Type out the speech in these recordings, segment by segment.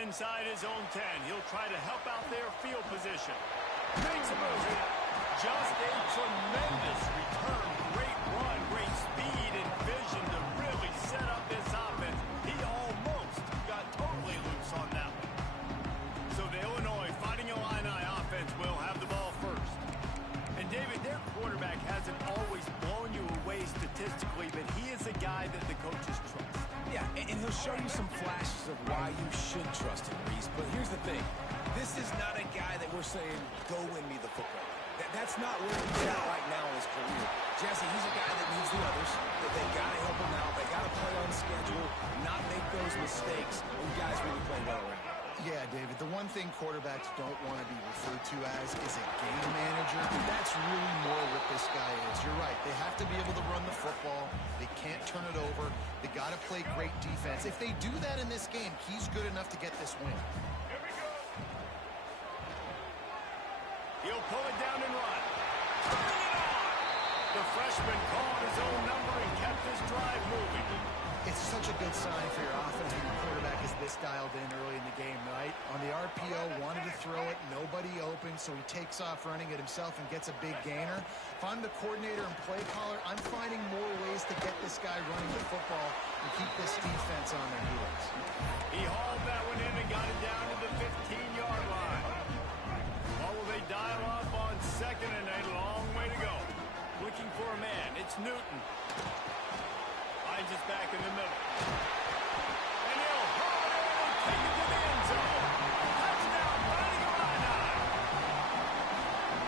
inside his own 10. He'll try to help out their field position. Makes a move. Just a tremendous return. Great run, great speed and vision to really set up this offense. He almost got totally loose on that one. So the Illinois Fighting Illini offense will have the ball first. And David, their quarterback hasn't always blown you away statistically, but he is a guy that the coaches trust. Yeah, and he'll show you some flashes of why you should trust him, Reese. But here's the thing. This is not a guy that we're saying, go win me the football. That's not where he's at right now in his career. Jesse, he's a guy that needs the others. They got to help him out. They got to play on schedule, not make those mistakes when guys really play well around. Yeah, David, the one thing quarterbacks don't want to be referred to as is a game manager. That's really more what this guy is. You're right. They have to be able to run the football. They can't turn it over. They got to play great defense. If they do that in this game, he's good enough to get this win. He'll pull it down and run. Turning it on! The freshman called his own number and kept this drive moving. It's such a good sign for your offense when your quarterback is this dialed in early in the game, right? On the RPO, wanted to throw it, nobody open, so he takes off running it himself and gets a big gainer. If I'm the coordinator and play caller, I'm finding more ways to get this guy running the football and keep this defense on their heels. He hauled that one in and got it down to the 15-yard line. What will they dial up on second and a long way to go? Looking for a man. It's Newton. Finds us back in the middle. And he'll haul it in and take it to the end zone. Touchdown, Fighting Illini.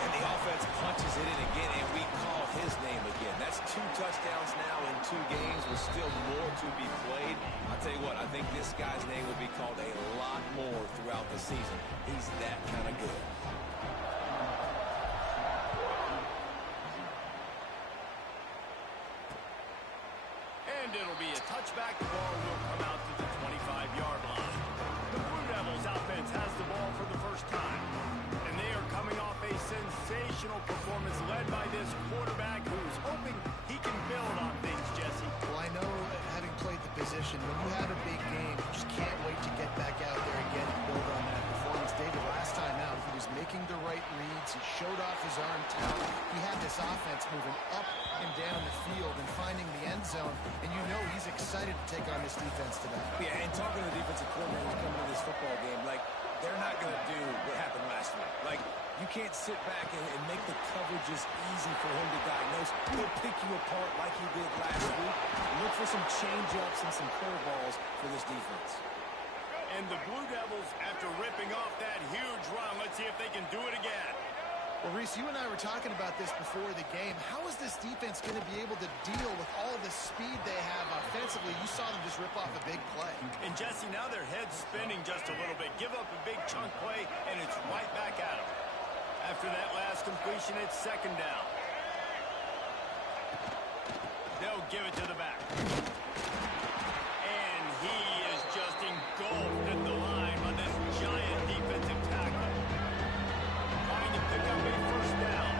And the offense punches it in again, and we call his name again. That's 2 touchdowns now in 2 games with still more to be played. I'll tell you what, I think this guy's name will be called a lot more throughout the season. He's that kind of good. And it'll be a touchback. The ball will come out to the 25-yard line. The Blue Devils offense has the ball for the first time. And they are coming off a sensational performance led by this quarterback who's hoping he can build on things, Jesse. Well, I know, having played the position, when you have a big game, you just can't wait to get back out there again and build on that performance. David, last time out, he was making the right reads. He showed off his arm talent. He had this offense moving up and down the field and finding the end zone. And you know he's excited to take on this defense today. Yeah, and talking to the defensive coordinator coming to this football game, like, they're not going to do what happened last week. Like, you can't sit back and make the coverages easy for him to diagnose. He'll pick you apart like he did last week. Look for some change-ups and some curveballs for this defense. And the Blue Devils, after ripping off that huge run, let's see if they can do it again. Well, Reese, you and I were talking about this before the game. How is this defense going to be able to deal with all the speed they have offensively? You saw them just rip off a big play. And Jesse, now their head's spinning just a little bit. Give up a big chunk play, and it's right back at them. After that last completion, it's second down. They'll give it to the back. And he is just engulfed at the line by this giant defensive tackle. Trying to pick up a first down.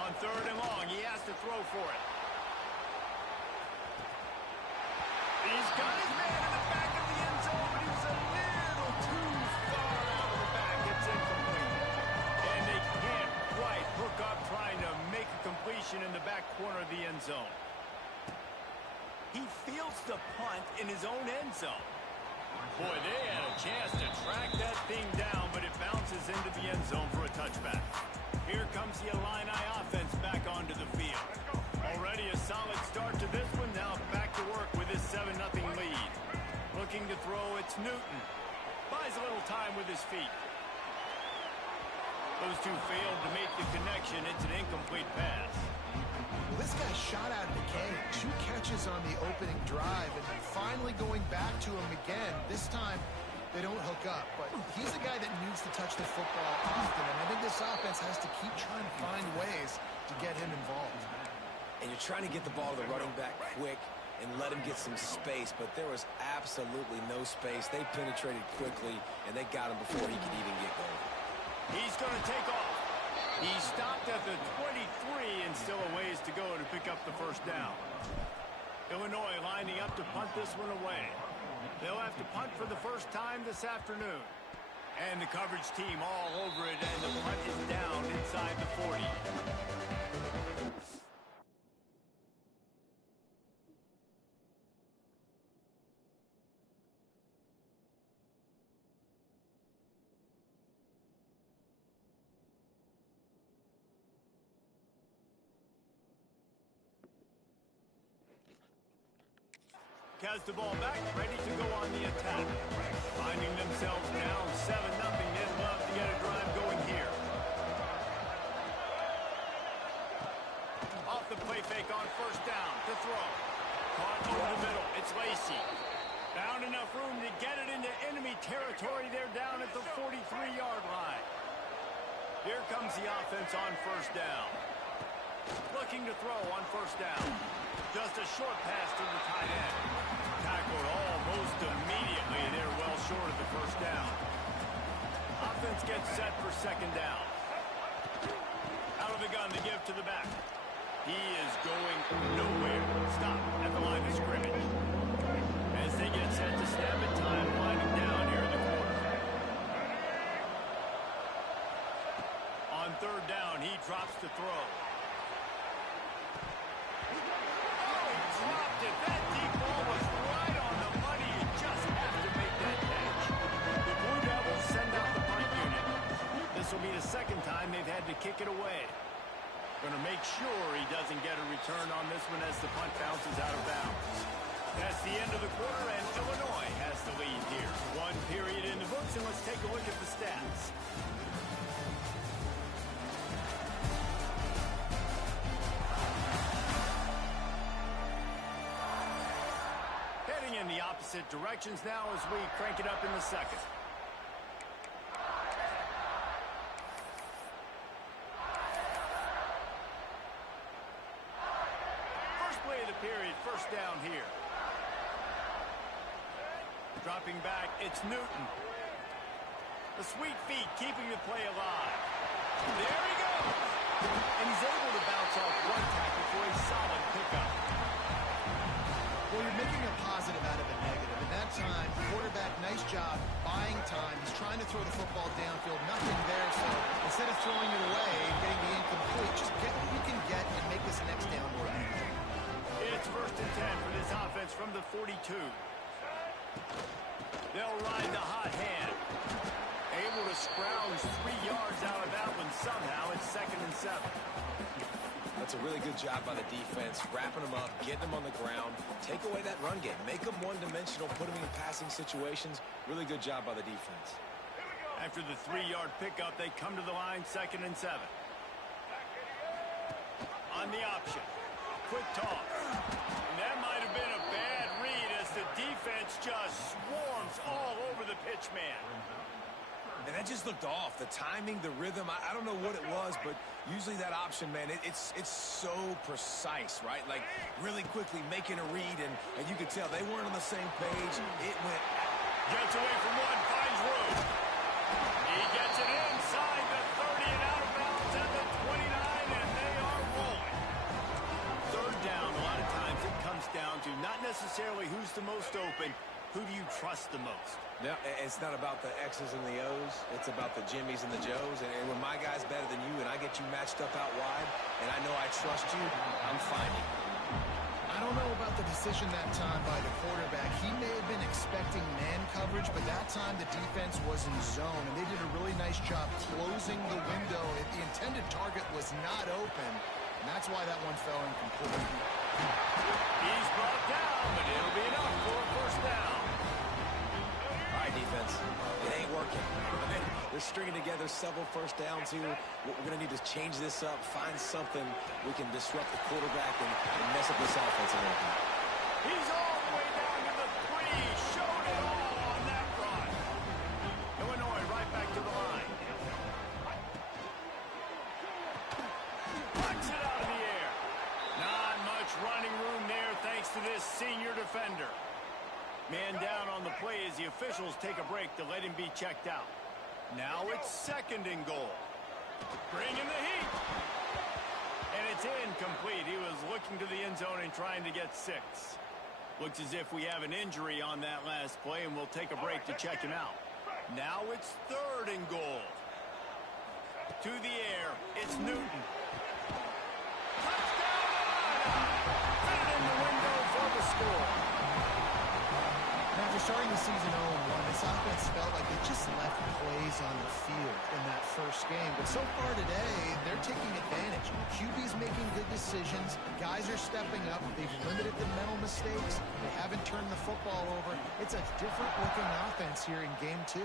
On third and long, he has to throw for it. He's got his man in the back of the end zone, but he was a little too far out of the back. It's incomplete. And they can't quite hook up trying to make a completion in the back corner of the end zone. He fields the punt in his own end zone. Boy, they had a chance to track that thing down, but it bounces into the end zone for a touchback. Here comes the Illini offense back onto the field. Already a solid start to this one. Now back to work with his 7-0 lead. Looking to throw, it's Newton. Buys a little time with his feet. Those two failed to make the connection. It's an incomplete pass. Well, this guy shot out of the cage. 2 catches on the opening drive, and finally going back to him again. This time, they don't hook up, but he's a guy that needs to touch the football often, and I think this offense has to keep trying to find ways to get him involved. And you're trying to get the ball to the running back quick and let him get some space, but there was absolutely no space. They penetrated quickly, and they got him before he could even get going. He's going to take off. He stopped at the 23 and still a ways to go to pick up the first down. Illinois lining up to punt this one away. They'll have to punt for the first time this afternoon. And the coverage team all over it, and the punt is down inside the 40. Has the ball back, ready to go on the attack. Finding themselves down 7-0. They'd love to get a drive going here. Off the play fake on first down to throw. Caught over the middle. It's Lacy. Found enough room to get it into enemy territory. They're down at the 43-yard line. Here comes the offense on first down. Looking to throw on first down. Just a short pass to the tight end. Tackled almost immediately. They're well short of the first down. Offense gets set for second down. Out of the gun to give to the back. He is going nowhere. Stop at the line of scrimmage. As they get set to snap it, time winding down here in the quarter. On third down, he drops to throw. Dropped it. That deep ball was right on the money. You just have to make that catch. The Blue Devils send out the punt unit. This will be the second time they've had to kick it away. Going to make sure he doesn't get a return on this one as the punt bounces out of bounds. That's the end of the quarter, and Illinois has the lead here. One period in the books, and let's take a look at the stats. In the opposite directions now as we crank it up in the second. First play of the period, first down here. Dropping back, it's Newton. The sweet feet keeping the play alive. There he goes! And he's able to bounce off one tackle for a solid pickup. Well, you're making a positive out of a negative. At that time, the quarterback, nice job, buying time. He's trying to throw the football downfield. Nothing there, so instead of throwing it away and getting the incomplete, just get what you can get and make this next down more manageable. It's 1st and 10 for this offense from the 42. They'll ride the hot hand. Able to scrounge 3 yards out of that one somehow. It's 2nd and 7. That's a really good job by the defense, wrapping them up, getting them on the ground, take away that run game, make them one-dimensional, put them in passing situations. Really good job by the defense. After the 3-yard pickup, they come to the line, 2nd and 7. On the option, quick toss. And that might have been a bad read as the defense just swarms all over the pitch man. And that just looked off. The timing, the rhythm, I don't know what it was, but usually that option, man, it's so precise, right? Like, really quickly making a read, and you could tell they weren't on the same page. It went... Gets away from one, finds room. He gets it inside the 30 and out of bounds at the 29, and they are rolling. Third down, a lot of times it comes down to not necessarily who's the most open, who do you trust the most? No, it's not about the X's and the O's. It's about the Jimmys and the Joes. And when my guy's better than you and I get you matched up out wide, and I know I trust you, I'm finding. I don't know about the decision that time by the quarterback. He may have been expecting man coverage, but that time the defense was in zone, and they did a really nice job closing the window. The intended target was not open, and that's why that one fell incomplete. He's brought down, but it'll be enough for a first down. All right, defense, it ain't working. They're stringing together several first downs here. We're going to need to change this up, find something we can disrupt the quarterback and mess up this offense a little bit. He's all the way down to the 3. Showed it all on that run. Illinois right back to the line. Puts it out of the air. Not much running room there thanks to this senior defender. Man down on the play as the officials take a break to let him be checked out. Now it's 2nd and goal. Bringing the heat. And it's it's incomplete. He was looking to the end zone and trying to get 6. Looks as if we have an injury on that last play, and we'll take a break to check him out. Now it's 3rd and goal. To the air, it's Newton. Touchdown! Fit it in the window for the score. After starting the season 0-1, this offense felt like they just left plays on the field in that first game. But so far today, they're taking advantage. QB's making good decisions. Guys are stepping up. They've limited the mental mistakes. They haven't turned the football over. It's a different-looking offense here in Game 2.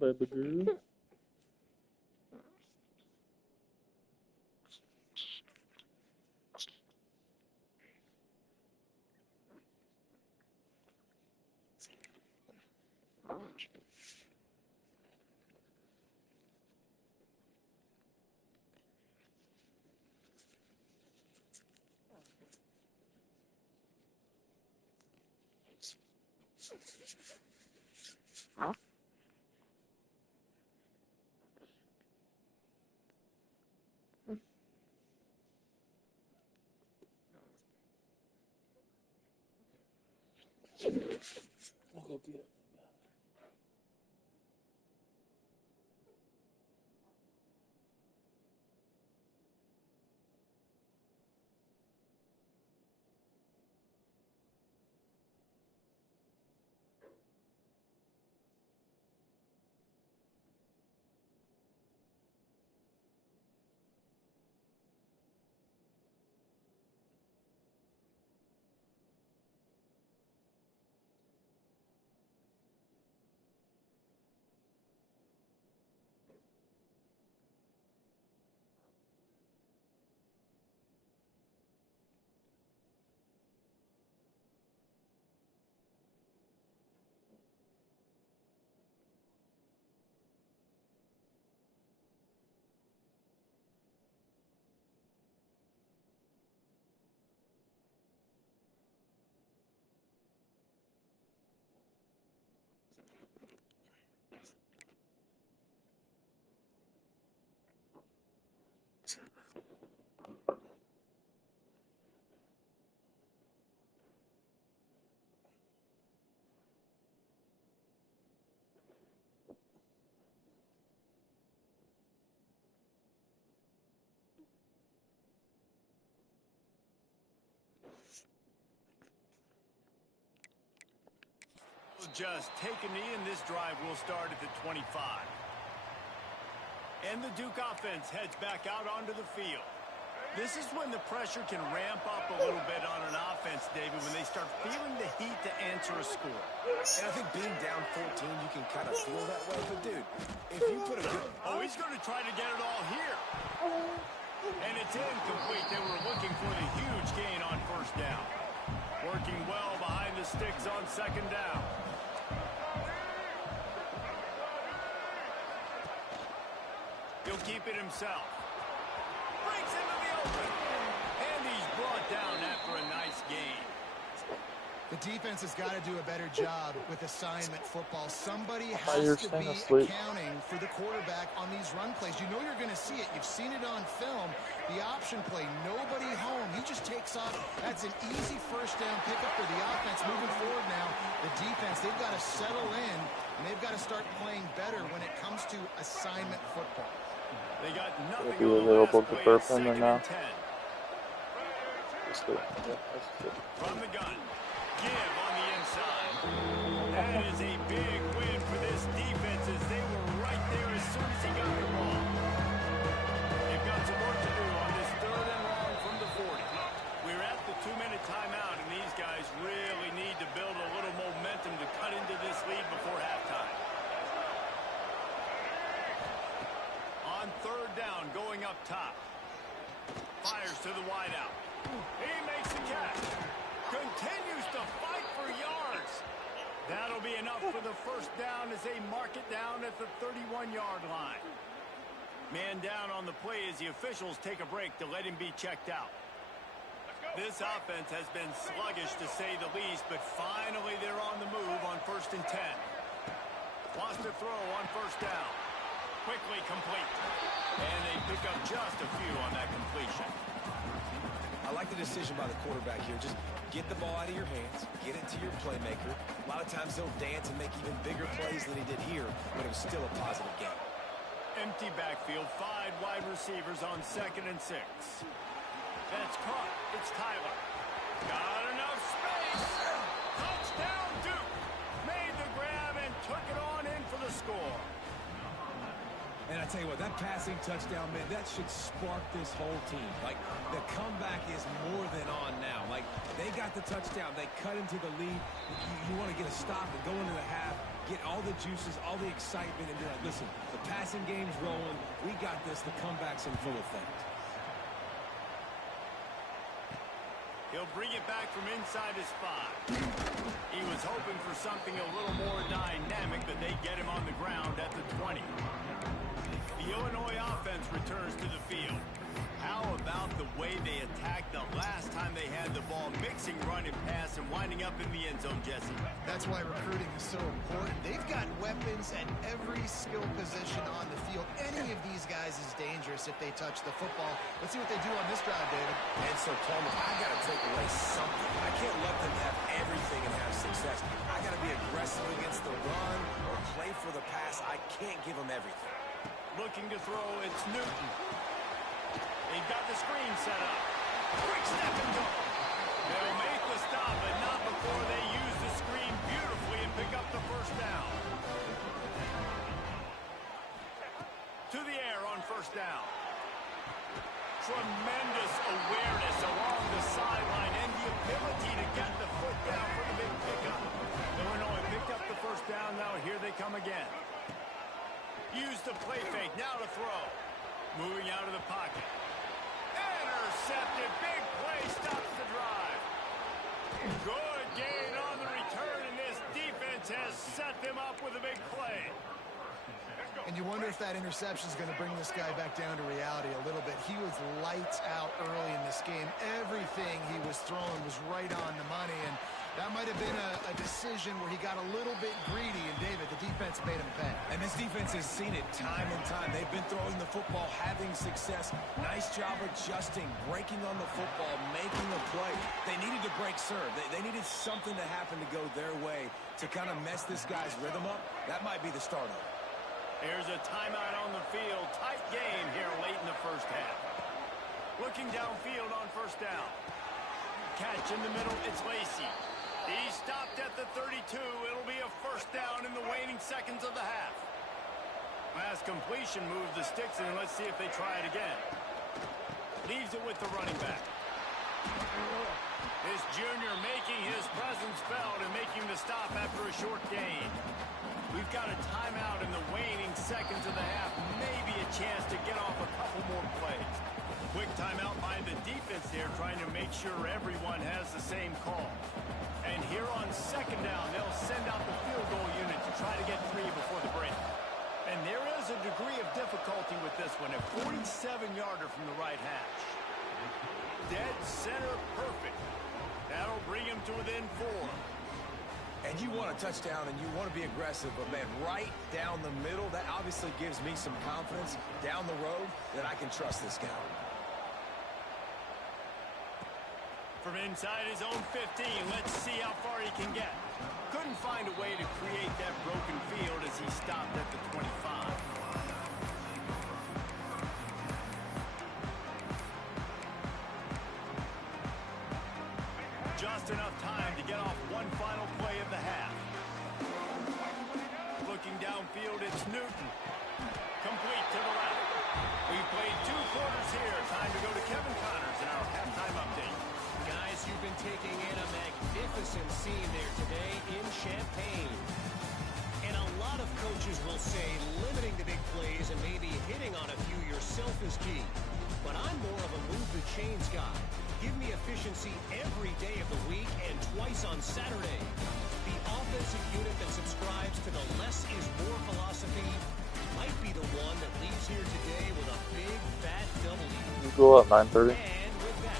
Baby girl. I'll go get it. Just take a knee, and this drive will start at the 25. And the Duke offense heads back out onto the field. This is when the pressure can ramp up a little bit on an offense, David, when they start feeling the heat to answer a score. And I think being down 14, you can kind of feel that way. But, dude, if you put a good... Oh, he's going to try to get it all here. And it's incomplete. They were looking for the huge gain on first down. Working well behind the sticks on second down. He'll keep it himself. Breaks into the open. And he's brought down after a nice gain. The defense has got to do a better job with assignment football. Somebody you're has to staying be asleep. accounting for the quarterback on these run plays. You know you're going to see it. You've seen it on film. The option play, nobody home. He just takes off. That's an easy first down pickup for the offense. Moving forward now, the defense, they've got to settle in, and they've got to start playing better when it comes to assignment football. They got nothing Be on the available last to play. burp It's in there 2nd now. and 10. Let's do it. Yeah, let's do it. From the gun. Give on the inside. That is a big win for this defense as they were right there as soon as he got the ball. They've got some work to do on this 3rd and long from the 40. We're at the 2-minute timeout, and these guys really need to build a little momentum to cut into this lead before halftime. On 3rd down, going up top. Fires to the wideout. He makes the catch. Continues to fight for yards. That'll be enough for the first down as they mark it down at the 31-yard line. Man down on the play as the officials take a break to let him be checked out. This offense has been sluggish to say the least, but finally they're on the move on 1st and 10. Wants to throw on 1st down. Quickly complete. And they pick up just a few on that completion. I like the decision by the quarterback here. Just get the ball out of your hands, get it to your playmaker. A lot of times they'll dance and make even bigger plays than he did here, but it was still a positive game. Empty backfield, 5 wide receivers on 2nd and 6. That's caught. It's Tyler. Got enough space. Touchdown, Duke. Made the grab and took it on in for the score. And I tell you what, that passing touchdown, man, that should spark this whole team. Like, the comeback is more than on now. Like, they got the touchdown. They cut into the lead. You want to get a stop and go into the half, get all the juices, all the excitement, and be like, listen, the passing game's rolling. We got this. The comeback's in full effect. He'll bring it back from inside his 5. He was hoping for something a little more dynamic, but they get him on the ground at the 20. The Illinois offense returns to the field. How about the way they attacked the last time they had the ball, mixing run and pass and winding up in the end zone, Jesse? That's why recruiting is so important. They've got weapons at every skill position on the field. Any of these guys is dangerous if they touch the football. Let's see what they do on this drive, David. And so, Palmer, I got to take away something. I can't let them have everything and have success. I got to be aggressive against the run or play for the pass. I can't give them everything. Looking to throw, it's Newton. They've got the screen set up. Quick step and go. They'll make the stop, but not before they use the screen beautifully and pick up the first down. To the air on 1st down. Tremendous awareness along the sideline and the ability to get the foot down for the big pickup. Illinois picked up the first down. Now here they come again. Use the play fake. Now to throw. Moving out of the pocket. Intercepted. Big play. Stops the drive. Good gain on the return, and this defense has set them up with a big play. And you wonder if that interception is going to bring this guy back down to reality a little bit. He was lights out early in this game. Everything he was throwing was right on the money, and that might have been a decision where he got a little bit greedy, and David, the defense made him pay. And this defense has seen it time and time. They've been throwing the football, having success. Nice job adjusting, breaking on the football, making a play. They needed to break serve. They needed something to happen to go their way to kind of mess this guy's rhythm up. That might be the start of it. Here's a timeout on the field. Tight game here late in the first half. Looking downfield on 1st down. Catch in the middle, it's Lacey. He stopped at the 32. It'll be a first down in the waning seconds of the half. Last completion moves the sticks in. Let's see if they try it again. Leaves it with the running back. This junior making his presence felt and making the stop after a short gain. We've got a timeout in the waning seconds of the half. Maybe a chance to get off a couple more plays. Quick timeout by the defense there, trying to make sure everyone has the same call. And here on 2nd down, they'll send out the field goal unit to try to get 3 before the break. And there is a degree of difficulty with this one, a 47-yarder from the right hash. Dead center perfect. That'll bring him to within 4. And you want a touchdown and you want to be aggressive, but, man, right down the middle, that obviously gives me some confidence down the road that I can trust this guy. From inside his own 15, let's see how far he can get. Couldn't find a way to create that broken field as he stopped at the 25. Just enough time to get off one final play of the half. Looking downfield, it's Newton. Complete to the left. We've played 2 quarters here. Time to go to Kevin Connors in our halftime update. Guys, you've been taking in a magnificent scene there today in Champaign. And a lot of coaches will say limiting the big plays and maybe hitting on a few yourself is key. But I'm more of a move the chains guy. Give me efficiency every day of the week and twice on Saturday. The offensive unit that subscribes to the less is more philosophy might be the one that leaves here today with a big fat W. You go up 9:30. And with that,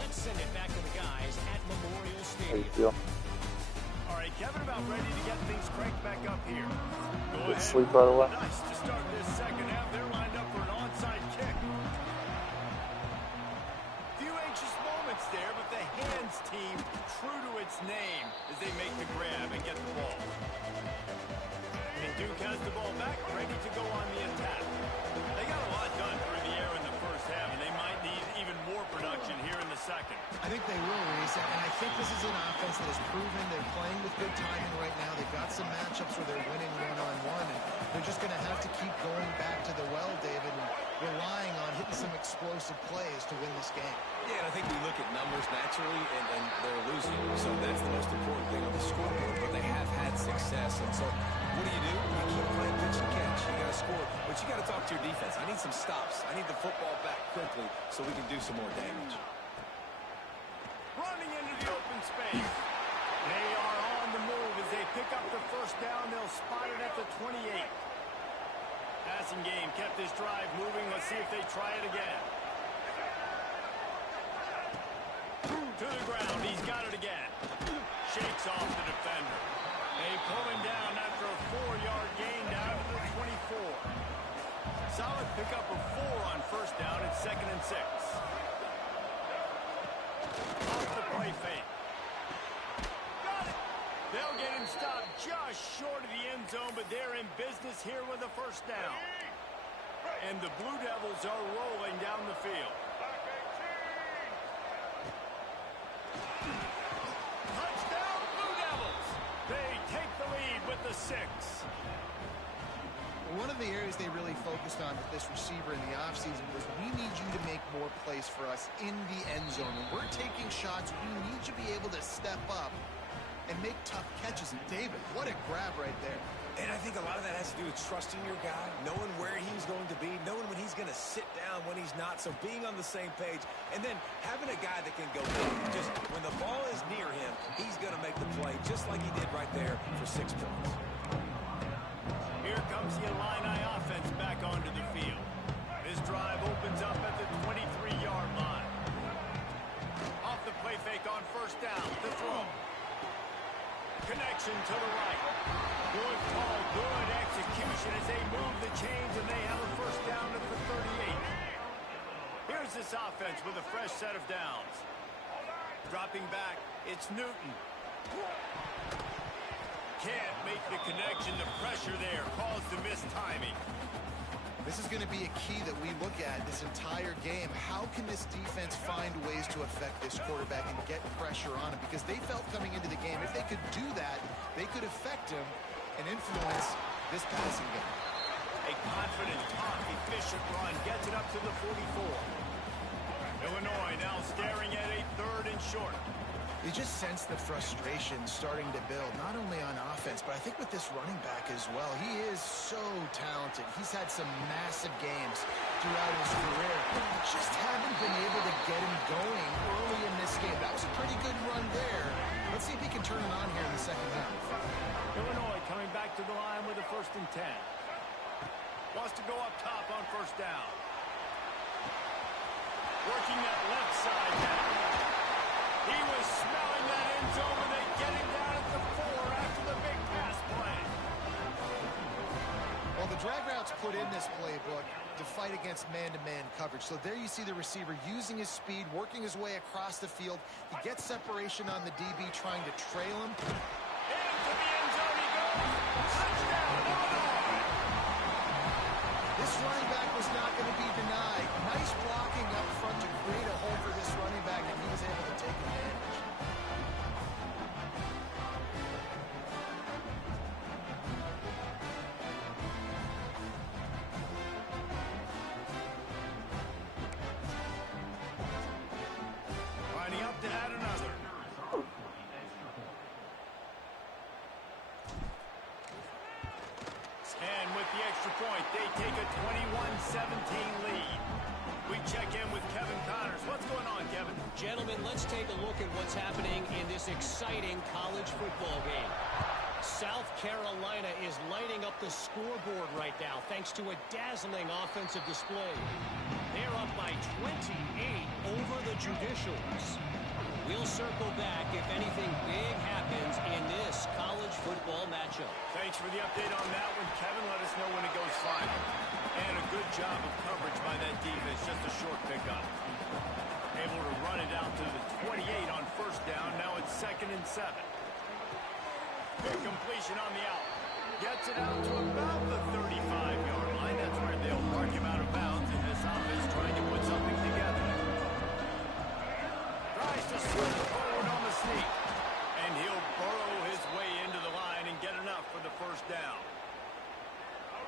let's send it back to the guys at Memorial How Stadium. you feel? All right, Kevin, about ready to get things cranked back up here. Go Get ahead. sleep right away. Nice to start this second half. They're lined up for an onside kick. Few anxious moments there, but the hands team true to its name as they make the grab and get the ball. And Duke has the ball back, ready to go on the attack. They got a lot done through the air in the first half, and they might need even more production here in the second. I think they will, Reese, and I think this is an offense that has proven they're playing with good timing right now. They've got some matchups where they're winning one-on-one, and they're just going to have to keep going back to the well, David, and relying on hitting some explosive plays to win this game. Yeah, and I think we look at numbers naturally, and they're losing. So that's the most important thing on the scoreboard, but they have had success. And so what do? You keep playing pitch and catch. You got to score, but you got to talk to your defense. I need some stops. I need the football back quickly so we can do some more damage. Running into the open space. They are on the move as they pick up the first down. They'll spot it at the 28. Passing game kept this drive moving. Let's see if they try it again. To the ground. He's got it again. Shakes off the defender. They pull him down after a 4-yard gain down to the 24. Solid pickup of 4 on first down. It's 2nd and 6. Off the play fake. Got it. They'll get him stopped just short of the end zone, but they're in business here with a first down. And the Blue Devils are rolling down the field. Touchdown, Blue Devils. They take the lead with the 6. One of the areas they really focused on with this receiver in the offseason was we need you to make more plays for us in the end zone. When we're taking shots, we need you to be able to step up and make tough catches. And David, what a grab right there. And I think a lot of that has to do with trusting your guy, knowing where he's going to be, knowing when he's going to sit down, when he's not. So being on the same page, and then having a guy that can go down. Just when the ball is near him, he's going to make the play, just like he did right there for 6 points. Here comes the Illini offense back onto the field. This drive opens up at the 23-yard line. Off the play fake on first down. The throw. Connection to the right. Good call, good execution as they move the chains and they have a first down at the 38. Here's this offense with a fresh set of downs. Dropping back, it's Newton. Can't make the connection. The pressure there caused the missed timing. This is going to be a key that we look at this entire game. How can this defense find ways to affect this quarterback and get pressure on him? Because they felt coming into the game, if they could do that, they could affect him and influence this passing game. A confident, tough, efficient run gets it up to the 44. Illinois now staring at a 3rd and short. You just sense the frustration starting to build, not only on offense, but I think with this running back as well. He is so talented. He's had some massive games throughout his career. Just haven't been able to get him going early in this game. That was a pretty good run there. Let's see if he can turn it on here in the second half. Illinois coming back to the line with a 1st and 10. Wants to go up top on first down. Working that left side now. He was smelling that end zone when they get him down at the 4 after the big pass play. Well, the drag routes put in this playbook to fight against man-to-man coverage. So there you see the receiver using his speed, working his way across the field. He gets separation on the DB trying to trail him. Into the end zone he goes. Touchdown, Illinois. This running back was not going to be denied. Nice blocking up front to create a hole for this running back, and he was able to take advantage. Lining up to add another. And with the extra point, they take a 21-17 lead. We check in with Kevin Connors. What's going on, Kevin? Gentlemen, let's take a look at what's happening in this exciting college football game. South Carolina is lighting up the scoreboard right now thanks to a dazzling offensive display. They're up by 28 over the Judicials. We'll circle back if anything big happens in this college football matchup. Thanks for the update on that one, Kevin. Let us know when it goes final. And a good job of coverage by that defense. Just a short pickup. Able to run it out to the 28 on first down. Now it's 2nd and 7. Good completion on the out. Gets it out to about the 35-yard line. That's where they'll mark him out of bounds. And this offense trying to put something together. Tries to swing it forward on the sneak. And he'll burrow his way into the line and get enough for the first down.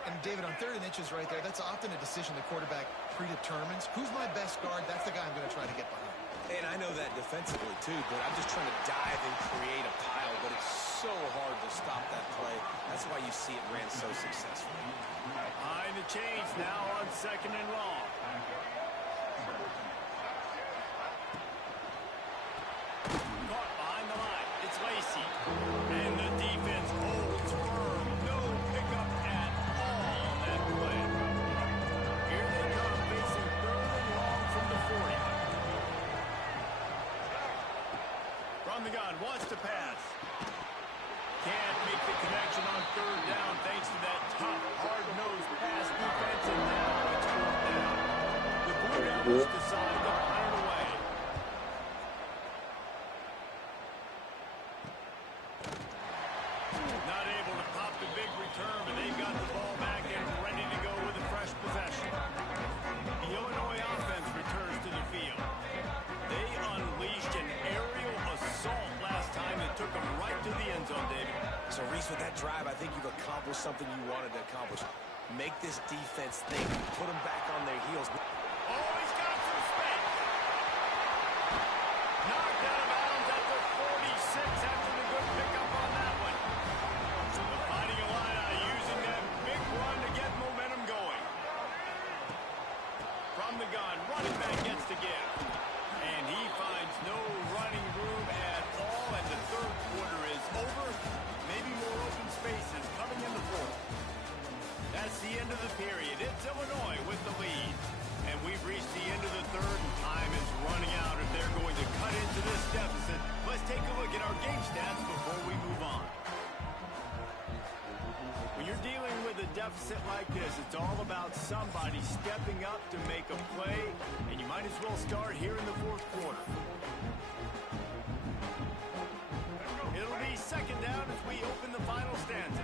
And David, on 3rd and inches right there, that's often a decision the quarterback predetermines. Who's my best guard? That's the guy I'm going to try to get behind. And I know that defensively, too, but I'm just trying to dive and create a pile, but it's so hard to stop that play. That's why you see it ran so successfully. Behind the chains now on 2nd and long. Caught behind the line. It's Lacy. And the defense holds firm. No pickup at all on that play. Here they come facing 3rd and long from the 40. From the gun, wants to pass. Can't make the connection on 3rd down thanks to that tough, hard-nosed pass defense, and now it's 4th down. The Blue Devils decide to punt it away. Not able to pop the big return, but they've got the ball back and ready to go with a fresh possession. The Illinois offense returns to the field. They unleashed an aerial assault last time that took them right to the end zone, David. So, Reese, with that drive, I think you've accomplished something you wanted to accomplish. Make this defense think. Put them back on their heels. Oh, he's got some space. Knocked out of bounds at the 46 after the good pickup on that one. The Fighting Illini using that big run to get momentum going. From the gun, running back gets to give. And he finds no running room at all, and the 3rd quarter is over. Maybe more open spaces coming in the 4th. That's the end of the period. It's Illinois with the lead. And we've reached the end of the 3rd, and time is running out if they're going to cut into this deficit. Let's take a look at our game stats before we move on. When you're dealing with a deficit like this, it's all about somebody stepping up to make a play, and you might as well start here in the 4th quarter. It'll be 2nd down as we open the final stanza.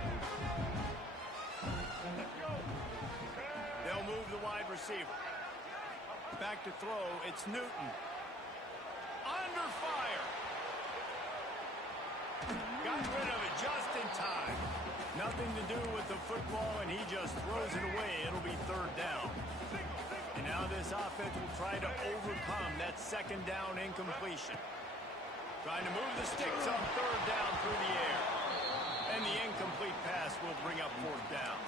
They'll move the wide receiver. Back to throw, it's Newton. Under fire. Got rid of it just in time. Nothing to do with the football, and he just throws it away. It'll be 3rd down. And now this offense will try to overcome that 2nd down incompletion. Trying to move the sticks on 3rd down through the air. And the incomplete pass will bring up 4th down.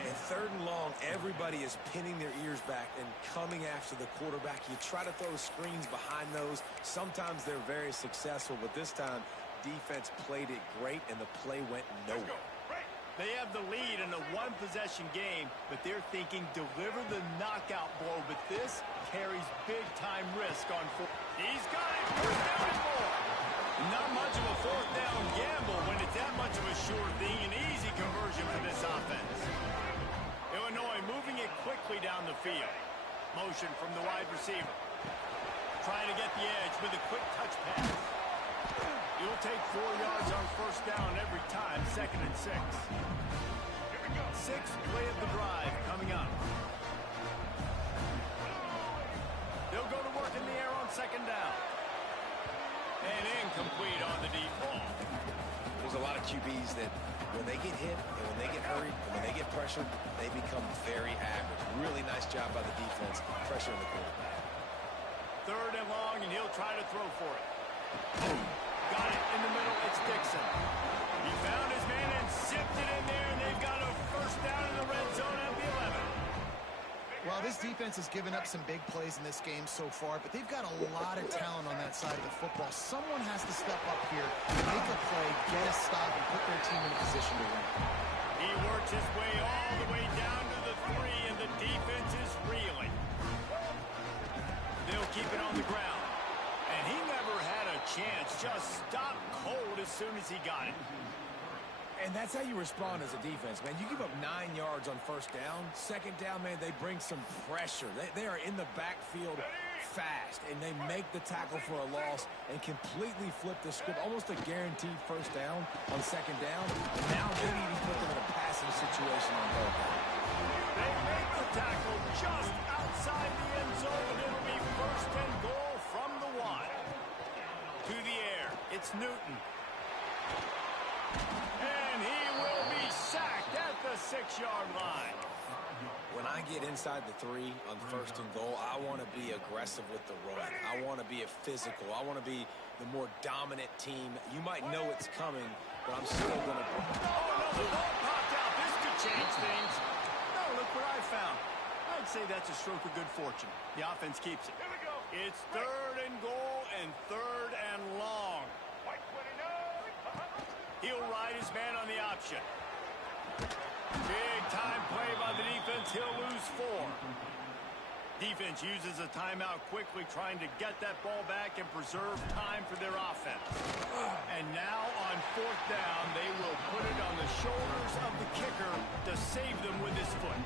And 3rd and long, everybody is pinning their ears back and coming after the quarterback. You try to throw screens behind those. Sometimes they're very successful, but this time, defense played it great, and the play went nowhere. They have the lead in a one-possession game, but they're thinking deliver the knockout blow. But this carries big-time risk on fourth. He's got it. First down and more. Not much of a fourth down gamble when it's that much of a sure thing. An easy conversion for this offense. Illinois moving it quickly down the field. Motion from the wide receiver. Trying to get the edge with a quick touch pass. He'll take 4 yards on first down every time, 2nd and 6. Sixth play of the drive coming up. They'll go to work in the air on 2nd down. And incomplete on the deep ball. There's a lot of QBs that when they get hit and when they get hurried and when they get pressured, they become very average. Really nice job by the defense, pressuring the quarterback. 3rd and long, and he'll try to throw for it. Got it in the middle. It's Dixon. He found his man and zipped it in there, and they've got a first down in the red zone at the 11. Well, this defense has given up some big plays in this game so far, but they've got a lot of talent on that side of the football. Someone has to step up here, make a play, get a stop, and put their team in a position to win. He works his way all the way down to the 3, and the defense is reeling. They'll keep it on the ground. And he never had a chance. Just stopped cold as soon as he got it. And that's how you respond as a defense, man. You give up 9 yards on first down. 2nd down, man, they bring some pressure. They are in the backfield fast, and they make the tackle for a loss and completely flip the script. Almost a guaranteed first down on 2nd down. And now maybe even put them in a passing situation on third down. They make the tackle just outside the end zone, and it'll be 1st and goal from the 1. To the air, it's Newton. And he will be sacked at the 6-yard line. When I get inside the 3 on 1st and goal, I want to be aggressive with the run. I want to be a physical. I want to be the more dominant team. You might know it's coming, but I'm still going to... Oh, no, the ball popped out. This could change things. No, look what I found. I'd say that's a stroke of good fortune. The offense keeps it. It's 3rd and goal and 3rd and long. He'll ride his man on the option. Big time play by the defense. He'll lose 4. Defense uses a timeout quickly, trying to get that ball back and preserve time for their offense. And now on 4th down, they will put it on the shoulders of the kicker to save them with his foot.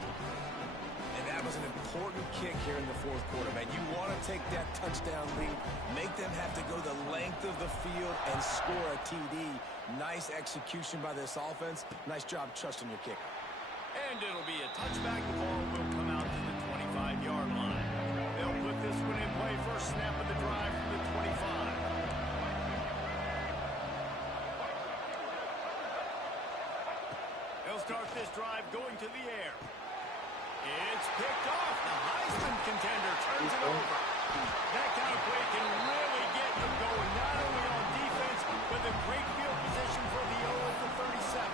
And that was an important kick here in the 4th quarter, man. You want to take that touchdown lead, make them have to go the length of the field and score a TD. Nice execution by this offense. Nice job trusting your kicker. And it'll be a touchback. The ball will come out to the 25-yard line. They'll put this one in play. First snap of the drive from the 25. They'll start this drive going to the air. It's picked off. The Heisman contender turns it over. That kind of play can really get them going, not only on defense, but the great field position for the O of the 37.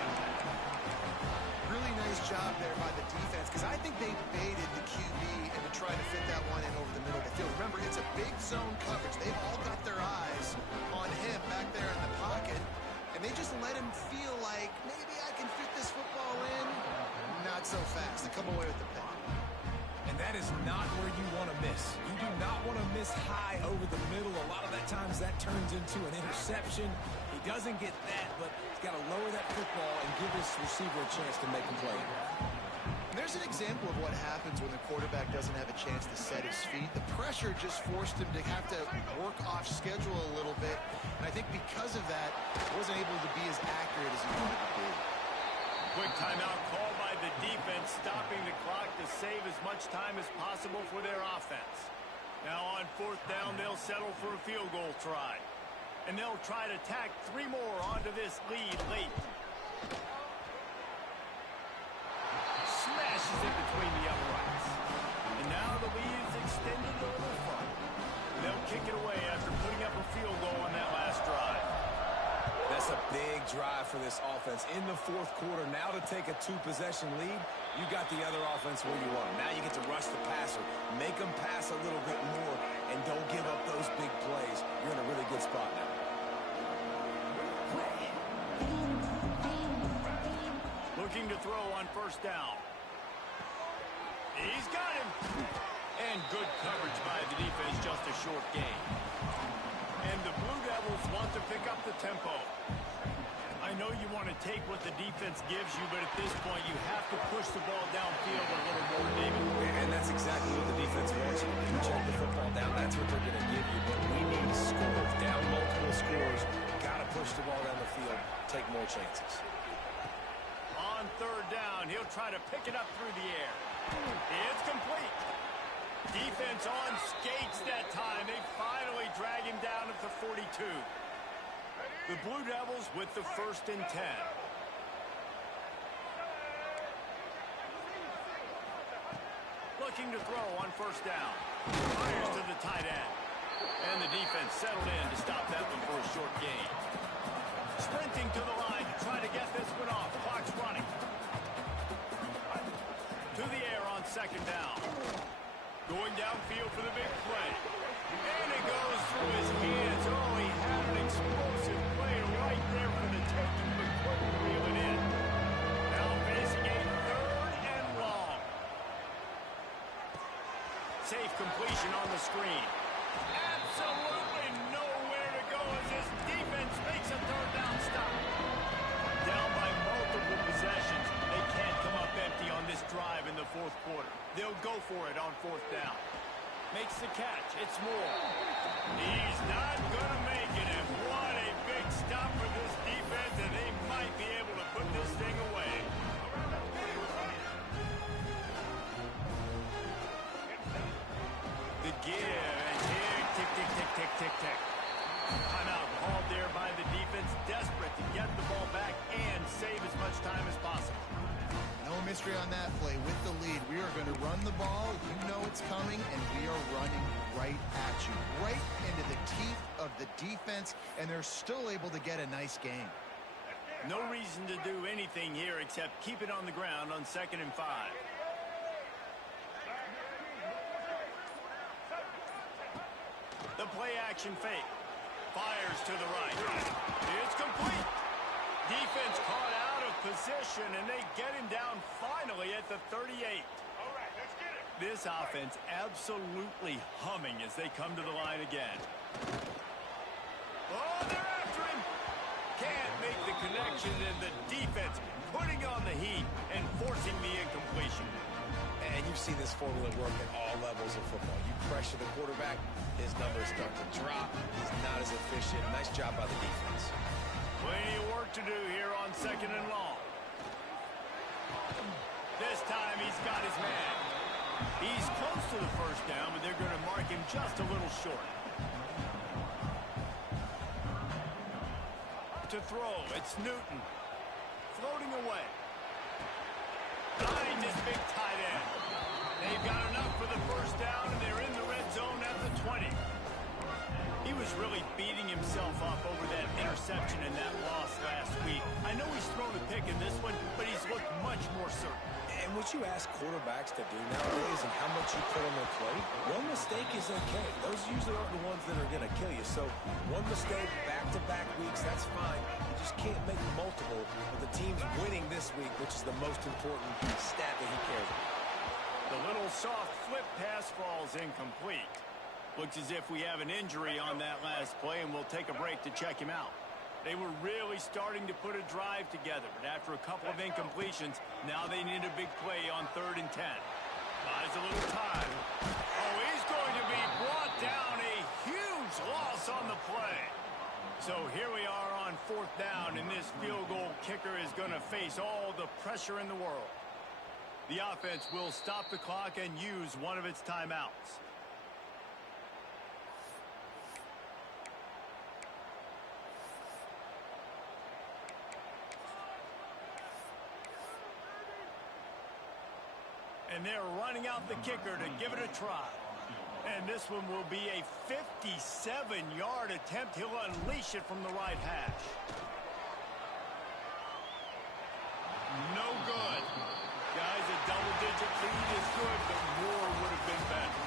Really nice job there by the defense, because I think they baited the QB into trying to fit that one in over the middle of the field. Remember, it's a big zone coverage. They've all got their eyes on him back there in the pocket, and they just let him feel like, maybe I can fit this football in. Not so fast. They come away with the pick. And that is not where you want to miss. You do not want to miss high over the middle. A lot of that times that turns into an interception. He doesn't get that, but he's got to lower that football and give his receiver a chance to make a play. And there's an example of what happens when the quarterback doesn't have a chance to set his feet. The pressure just forced him to have to work off schedule a little bit. And I think because of that, he wasn't able to be as accurate as he wanted to be. Quick timeout called by the defense, stopping the clock to save as much time as possible for their offense. Now on 4th down, they'll settle for a field goal try. And they'll try to tack 3 more onto this lead late. Smashes it between the uprights. And now the lead is extended a little further. They'll kick it away after putting up a field goal on that last drive. That's a big drive for this offense in the 4th quarter. Now to take a 2-possession lead, you got the other offense where you want. Now you get to rush the passer, make them pass a little bit more, and don't give up those big plays. You're in a really good spot now. Looking to throw on first down. He's got him. And good coverage by the defense, just a short gain. And the Blue Devils want to pick up the tempo. I know you want to take what the defense gives you, but at this point you have to push the ball downfield a little more, David. And that's exactly what the defense wants you to do. Check the football down. That's what they're going to give you. But we need scores. Down multiple scores. Got to push the ball down the field. Take more chances. On third down, he'll try to pick it up through the air. It's complete. Defense on skates that time. They finally drag him down at the 42. The Blue Devils with the 1st and 10. Looking to throw on first down. Fires to the tight end. And the defense settled in to stop that one for a short gain. Sprinting to the line to try to get this one off. Clock's running. To the air on second down. Going downfield for the big play. And it goes through his hands. Oh, he had an explosive play right there for the taking, but couldn't reel it in. Now facing a 3rd and long. Safe completion on the screen. Absolutely nowhere to go as his defense makes a 3rd down stop. Down by multiple possessions. They can't come up empty on this drive in the 4th quarter. They'll go for it on 4th down. Makes the catch. It's Moore. He's not going to make it. And what a big stop for this defense, and they might be able to put this thing away. The give and tick, tick, tick, tick, tick, tick, tick. Timeout called there by the defense, desperate to get the ball back and save as much time as possible. No mystery on that play. With the lead, we are going to run the ball. You know it's coming, and we are running right at you. Right into the teeth of the defense, and they're still able to get a nice game. No reason to do anything here except keep it on the ground on 2nd and 5. The play action fake. Fires to the right. It's complete. Defense caught out of position, and they get him down finally at the 38. All right, let's get it. This offense absolutely humming as they come to the line again. Oh, they're after him. Can't make the connection, and the defense putting on the heat and forcing the incompletion. And you've seen this formula work at all levels of football. You pressure the quarterback, his numbers start to drop. He's not as efficient. Nice job by the defense. Plenty of work to do here on 2nd and long. This time he's got his man. He's close to the 1st down, but they're going to mark him just a little short. To throw, it's Newton. Floating away. Finding this big tight end. They've got enough for the 1st down, and they're in the red zone at the 20. He was really beating himself up over that interception and that loss last week. I know he's thrown a pick in this one, but he's looked much more certain. And what you ask quarterbacks to do nowadays and how much you put on their plate, one mistake is okay. Those usually aren't the ones that are going to kill you. So one mistake, back-to-back weeks, that's fine. You just can't make multiple. But the team's winning this week, which is the most important stat that he cares about. The little soft flip pass falls incomplete. Looks as if we have an injury on that last play, and we'll take a break to check him out. They were really starting to put a drive together, but after a couple of incompletions, now they need a big play on 3rd and 10. Buys a little time. Oh, he's going to be brought down. A huge loss on the play. So here we are on 4th down, and this field goal kicker is going to face all the pressure in the world. The offense will stop the clock and use one of its timeouts. And they're running out the kicker to give it a try. And this one will be a 57-yard attempt. He'll unleash it from the right hash. No good. Guys, a double-digit lead is good, but more would have been better.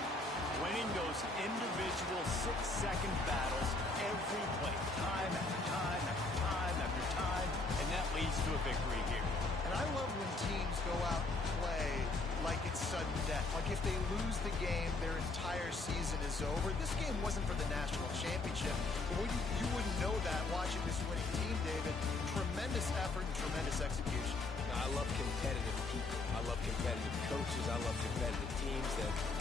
Winning those individual 6-second battles every play, time after time after time after time, and that leads to a victory here. And I love when wasn't for the national championship. But you wouldn't know that watching this winning team, David. Tremendous effort and tremendous execution. I love competitive people. I love competitive coaches. I love competitive teams that